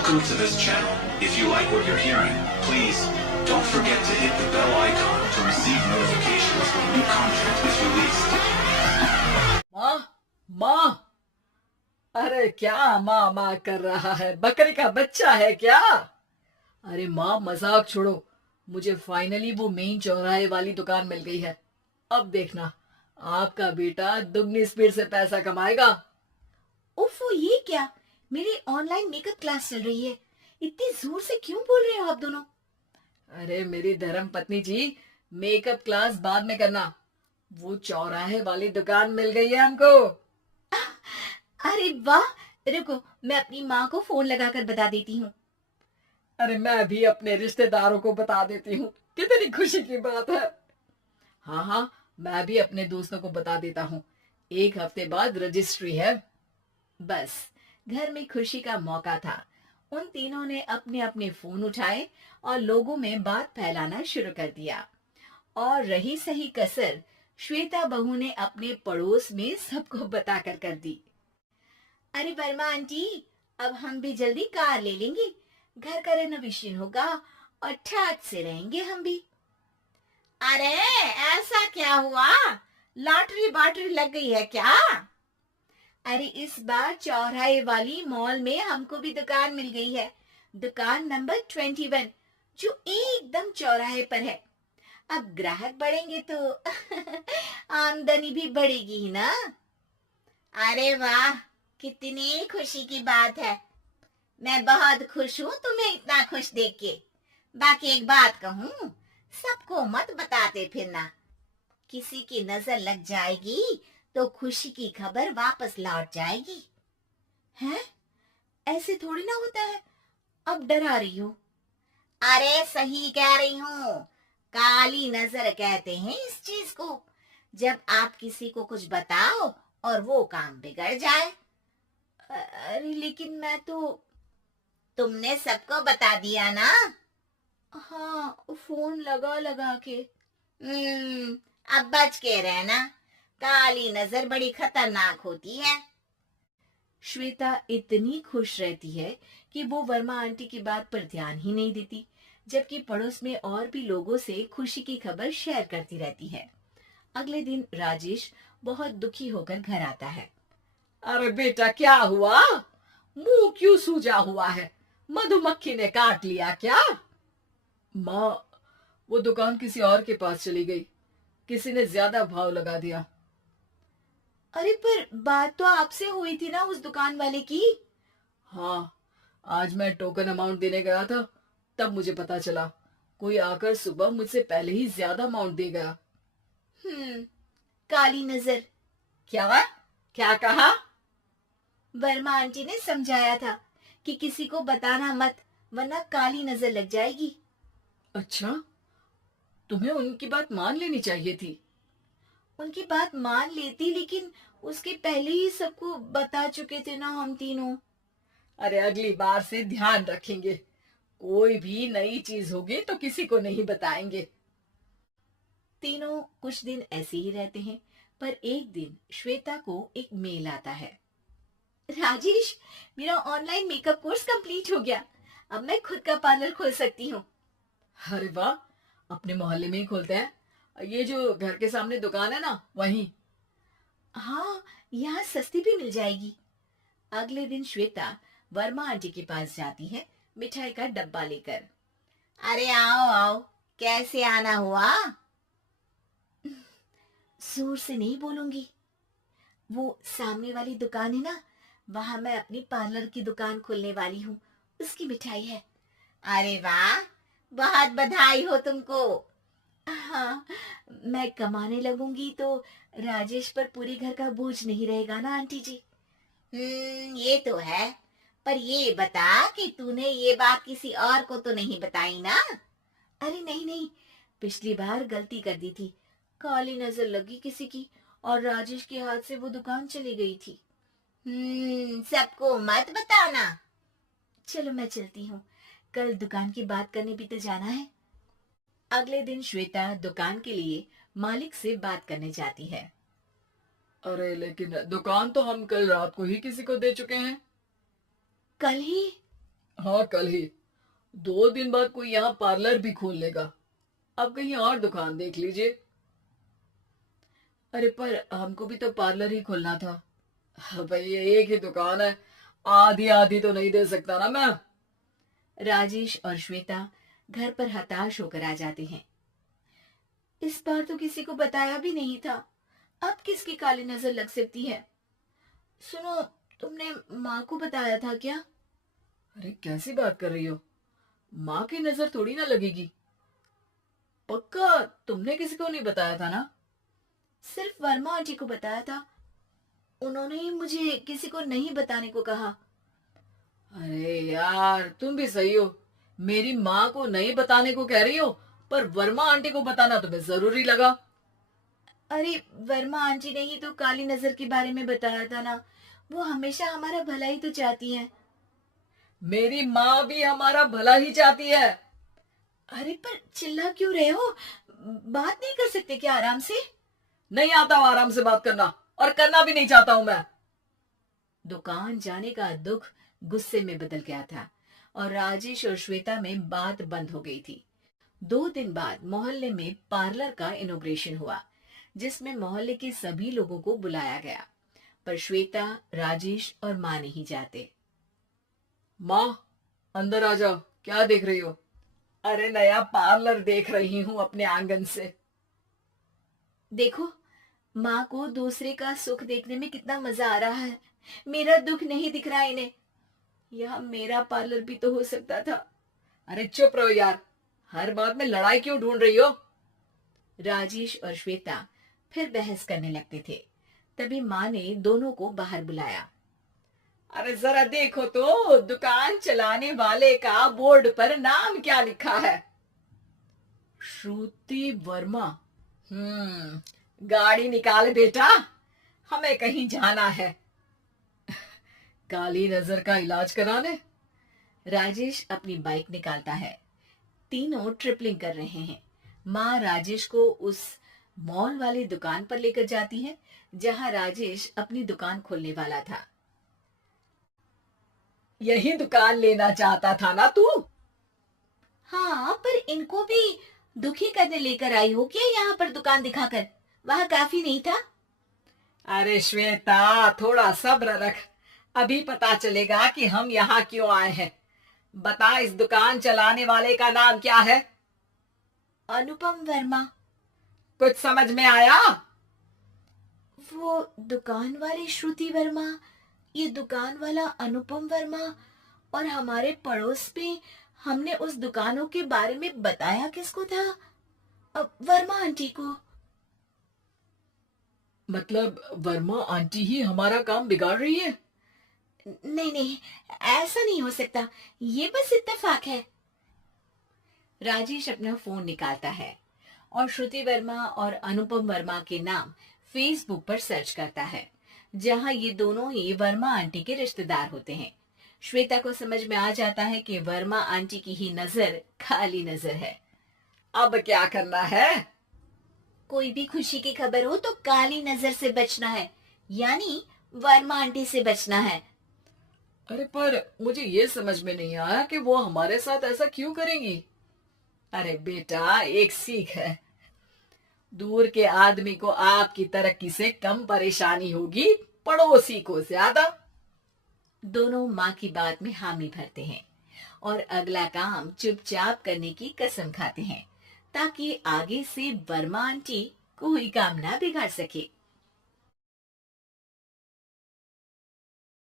Welcome to this channel. If you like what you're hearing, please don't forget to hit the bell icon to receive notifications when new content is released. माँ माँ, अरे क्या माँ माँ कर रहा है? बकरी का बच्चा है क्या? अरे माँ मजाक छोड़ो, मुझे फाइनली वो मेन चौराहे वाली दुकान मिल गई है। अब देखना, आपका बेटा दुगनी स्पीड से पैसा कमाएगा। ओफो, ये क्या? मेरी ऑनलाइन मेकअप क्लास चल रही है। इतनी जोर से क्यों बोल रहे हो आप दोनों? अरे मेरी धर्म पत्नी जी, मेकअप क्लास बाद में करना। वो चौराहे वाली दुकान मिल गई है हमको। अरे वाह, रुको मैं अपनी माँ को फोन लगाकर बता देती हूँ। अरे मैं भी अपने रिश्तेदारों को बता देती हूँ। कितनी खुशी की बात है। हाँ हाँ, मैं भी अपने दोस्तों को बता देता हूँ। 1 हफ्ते बाद रजिस्ट्री है। बस घर में खुशी का मौका था। उन तीनों ने अपने अपने फोन उठाए और लोगों में बात फैलाना शुरू कर दिया। और रही सही कसर श्वेता बहू ने अपने पड़ोस में सबको बताकर कर दी। अरे वर्मा आंटी, अब हम भी जल्दी कार ले लेंगे। घर का रेनोवेशन होगा और ठाट से रहेंगे हम भी। अरे ऐसा क्या हुआ? लॉटरी बाटरी लग गई है क्या? अरे इस बार चौराहे वाली मॉल में हमको भी दुकान मिल गई है। दुकान नंबर 21, जो एकदम चौराहे पर है। अब ग्राहक बढ़ेंगे तो आमदनी भी बढ़ेगी ही ना। अरे वाह, कितनी खुशी की बात है। मैं बहुत खुश हूँ तुम्हें इतना खुश देख के। बाकी एक बात कहूँ, सबको मत बताते फिरना। किसी की नजर लग जाएगी तो खुशी की खबर वापस लौट जाएगी। हैं? ऐसे थोड़ी ना होता है। अब डरा रही हो। अरे सही कह रही हूँ, काली नजर कहते हैं इस चीज को। जब आप किसी को कुछ बताओ और वो काम बिगड़ जाए। अरे लेकिन मैं तो। तुमने सबको बता दिया ना? हाँ, फोन लगा लगा के। अब बच के रहना, काली नजर बड़ी खतरनाक होती है। श्वेता इतनी खुश रहती है कि वो वर्मा आंटी की बात पर ध्यान ही नहीं देती, जबकि पड़ोस में और भी लोगों से खुशी की खबर शेयर करती रहती है। अगले दिन राजेश बहुत दुखी होकर घर आता है। अरे बेटा, क्या हुआ? मुंह क्यों सूजा हुआ है? मधुमक्खी ने काट लिया क्या? माँ, वो दुकान किसी और के पास चली गई। किसी ने ज्यादा भाव लगा दिया। अरे पर बात तो आपसे हुई थी ना उस दुकान वाले की। हाँ, आज मैं टोकन अमाउंट देने गया था, तब मुझे पता चला। कोई आकर सुबह मुझसे पहले ही ज्यादा अमाउंट दे गया। काली नजर। क्या क्या कहा? वर्मा आंटी ने समझाया था कि किसी को बताना मत, वरना काली नजर लग जाएगी। अच्छा, तुम्हें उनकी बात मान लेनी चाहिए थी। उनकी बात मान लेती, लेकिन उसके पहले ही सबको बता चुके थे ना हम तीनों। अरे अगली बार से ध्यान रखेंगे। कोई भी नई चीज होगी तो किसी को नहीं बताएंगे। तीनों कुछ दिन ऐसे ही रहते हैं, पर एक दिन श्वेता को एक मेल आता है। राजेश, मेरा ऑनलाइन मेकअप कोर्स कंप्लीट हो गया। अब मैं खुद का पार्लर खोल सकती हूँ। अरे वाह, अपने मोहल्ले में ही खोलते हैं। ये जो घर के सामने दुकान है ना, वहीं। हाँ, यहाँ सस्ती भी मिल जाएगी। अगले दिन श्वेता वर्मा आंटी के पास जाती है, मिठाई का डब्बा लेकर। अरे आओ आओ, कैसे आना हुआ? जोर से नहीं बोलूंगी। वो सामने वाली दुकान है ना, वहां मैं अपनी पार्लर की दुकान खोलने वाली हूँ। उसकी मिठाई है। अरे वाह, बहुत बधाई हो तुमको। हाँ, मैं कमाने लगूंगी तो राजेश पर पूरे घर का बोझ नहीं रहेगा ना आंटी जी। ये तो है। पर ये बता कि तूने ये बात किसी और को तो नहीं बताई ना? अरे नहीं नहीं, पिछली बार गलती कर दी थी। काली नजर लगी किसी की और राजेश के हाथ से वो दुकान चली गई थी। सबको मत बताना। चलो मैं चलती हूँ, कल दुकान की बात करने भी तो जाना है। अगले दिन श्वेता दुकान के लिए मालिक से बात करने जाती है। अरे लेकिन दुकान तो हम कल रात को ही किसी को दे चुके हैं। कल ही? हाँ, कल ही। 2 दिन बाद कोई यहाँ पार्लर भी खोल लेगा। आप कहीं और दुकान देख लीजिए। अरे पर हमको भी तो पार्लर ही खोलना था। हाँ भाई, ये एक ही दुकान है, आधी आधी तो नहीं दे सकता ना मैं। राजेश और श्वेता घर पर हताश होकर आ जाते हैं। इस बार तो किसी को बताया भी नहीं था, अब किसकी काली नजर लग सकती है। सुनो, तुमने माँ को बताया था क्या? अरे कैसी बात कर रही हो? माँ की नजर थोड़ी ना लगेगी। पक्का तुमने किसी को नहीं बताया था ना? सिर्फ वर्मा आंटी को बताया था, उन्होंने ही मुझे किसी को नहीं बताने को कहा। अरे यार, तुम भी सही हो। मेरी माँ को नहीं बताने को कह रही हो, पर वर्मा आंटी को बताना तुम्हें जरूरी लगा। अरे वर्मा आंटी ने ही तो काली नजर के बारे में बताया था ना, वो हमेशा हमारा भला ही तो चाहती है। मेरी माँ भी हमारा भला ही चाहती है। अरे पर चिल्ला क्यों रहे हो? बात नहीं कर सकते क्या आराम से? नहीं आता हूँ आराम से बात करना, और करना भी नहीं चाहता हूँ मैं। दुकान जाने का दुख गुस्से में बदल गया था और राजेश और श्वेता में बात बंद हो गई थी। 2 दिन बाद मोहल्ले में पार्लर का इनॉग्रेशन हुआ, जिसमें मोहल्ले के सभी लोगों को बुलाया गया, पर श्वेता, राजेश और माँ नहीं जाते। माँ, अंदर आ जाओ। क्या देख रही हो? अरे नया पार्लर देख रही हूँ अपने आंगन से। देखो, माँ को दूसरे का सुख देखने में कितना मजा आ रहा है। मेरा दुख नहीं दिख रहा इन्हें। यह मेरा पार्लर भी तो हो सकता था। अरे चुप रहो यार, हर बात में लड़ाई क्यों ढूंढ रही हो? राजेश और श्वेता फिर बहस करने लगते थे। तभी माँ ने दोनों को बाहर बुलाया। अरे जरा देखो तो, दुकान चलाने वाले का बोर्ड पर नाम क्या लिखा है? श्रुति वर्मा। गाड़ी निकाल बेटा, हमें कहीं जाना है। काली नजर का इलाज कराने। राजेश अपनी बाइक निकालता है। तीनों ट्रिपलिंग कर रहे हैं। माँ राजेश को उस मॉल वाली दुकान पर लेकर जाती है जहां राजेश अपनी दुकान खोलने वाला था। यही दुकान लेना चाहता था ना तू? हाँ, पर इनको भी दुखी करने लेकर आई हो क्या यहाँ पर दुकान दिखाकर? वहाँ काफी नहीं था? अरे श्वेता, थोड़ा सब्र रख, अभी पता चलेगा कि हम यहाँ क्यों आए हैं। बता, इस दुकान चलाने वाले का नाम क्या है? अनुपम वर्मा। कुछ समझ में आया? वो दुकान वाली श्रुति वर्मा, ये दुकान वाला अनुपम वर्मा, और हमारे पड़ोस में हमने उस दुकानों के बारे में बताया किसको था? अब वर्मा आंटी को। मतलब वर्मा आंटी ही हमारा काम बिगाड़ रही है? नहीं नहीं, ऐसा नहीं हो सकता, ये बस इत्तेफाक है। राजेश अपना फोन निकालता है और श्रुति वर्मा और अनुपम वर्मा के नाम फेसबुक पर सर्च करता है, जहां ये दोनों ही वर्मा आंटी के रिश्तेदार होते हैं। श्वेता को समझ में आ जाता है कि वर्मा आंटी की ही नजर खाली नजर है। अब क्या करना है? कोई भी खुशी की खबर हो तो काली नजर से बचना है, यानी वर्मा आंटी से बचना है। अरे पर मुझे ये समझ में नहीं आया कि वो हमारे साथ ऐसा क्यों करेंगी। अरे बेटा, एक सीख है, दूर के आदमी को आपकी तरक्की से कम परेशानी होगी, पड़ोसी को ज्यादा। दोनों माँ की बात में हामी भरते हैं और अगला काम चुपचाप करने की कसम खाते हैं, ताकि आगे से वर्मा आंटी कोई काम ना बिगाड़ सके।